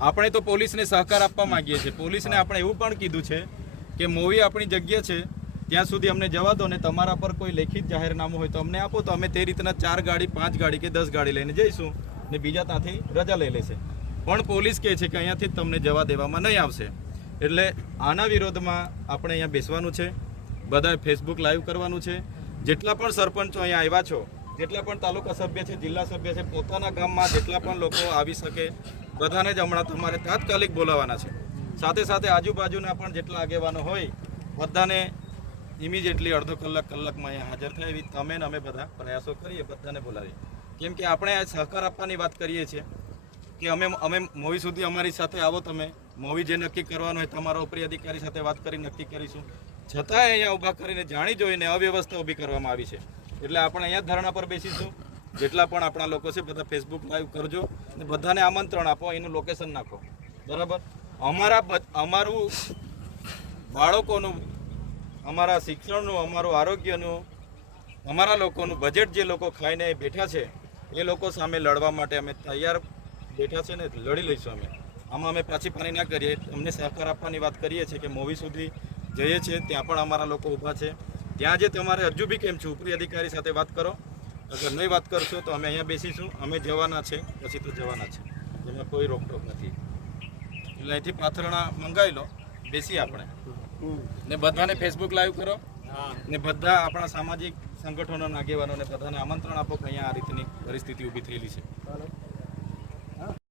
આપણે તો પોલીસને સહકાર આપવા માંગીએ છીએ. પોલીસને આપણે એવું પણ કીધું છે કે મૂવી આપણી જગ્યા છે ત્યાં સુધી અમને જવા દો, ને તમારા પર કોઈ લેખિત જાહેરનામું હોય તો અમને આપો, તો અમે તે રીતના 4 ગાડી 5 ગાડી કે 10 ગાડી લઈને જઈશું ને બીજા ત્યાંથી રજા લઈ લેશે. પણ પોલીસ કહે છે કે અહીંયાથી જ તમને જવા દેવામાં નહીં આવશે. એટલે આના વિરોધમાં આપણે અહીંયા બેસવાનું છે, બધા ફેસબુક લાઈવ કરવાનું છે. જેટલા પણ સરપંચો અહીંયા આવ્યા છો, જેટલા પણ તાલુકા સભ્ય છે, જિલ્લા સભ્ય છે, પોતાના ગામમાં જેટલા પણ લોકો આવી શકે બધાને જ હમણાં તમારે તાત્કાલિક બોલાવવાના છે. સાથે સાથે આજુબાજુના પણ જેટલા આગેવાનો હોય બધાને ઇમિડિયેટલી અડધો કલાકમાં અહીંયા હાજર થાય એવી તમે ને અમે બધા પ્રયાસો કરીએ, બધાને બોલાવીએ. કેમ કે આપણે આ સહકાર આપવાની વાત કરીએ છીએ કે અમે મૂવી સુધી અમારી સાથે આવો, તમે મૂવી જે નક્કી કરવાનું હોય તમારા ઉપરી અધિકારી સાથે વાત કરી નક્કી કરીશું. છતાંય અહીંયા ઊભા કરીને જાણી જોઈને અવ્યવસ્થા ઊભી કરવામાં આવી છે. એટલે આપણે અહીંયા ધરણા પર બેસીશું. જેટલા પણ આપણા લોકો છે બધા ફેસબુક લાઈવ કરજો અને બધાને આમંત્રણ આપો, એનું લોકેશન નાખો. બરાબર? અમારું બાળકોનું, અમારા શિક્ષણનું, અમારું આરોગ્યનું, અમારા લોકોનું બજેટ જે લોકો ખાઈને બેઠા છે એ લોકો સામે લડવા માટે અમે તૈયાર બેઠા છે ને લડી લઈશું. આમાં અમે પાછી પાણી ના કરીએ. અમને સહકાર આપવાની વાત કરીએ છીએ કે મૂવી સુધી જઈએ છીએ ત્યાં પણ અમારા લોકો ઊભા છે. ત્યાં જે તમારે હજુ બી કેમ છું ઉપરી અધિકારી સાથે વાત કરો. અગર નહીં વાત કરશો તો અમે અહીંયા બેસીશું. અમે જવાના છે, પછી તો જવાના છે, એમાં કોઈ રોકટોક નથી. એટલે અહીંથી પાથરણા મંગાવી લો, બેસી આપણે ને બધાને ફેસબુક લાઈવ કરો ને બધા આપણા સામાજિક સંગઠનોના આગેવાનોને બધાને આમંત્રણ આપો કે અહીંયા આ રીતની પરિસ્થિતિ ઊભી થયેલી છે.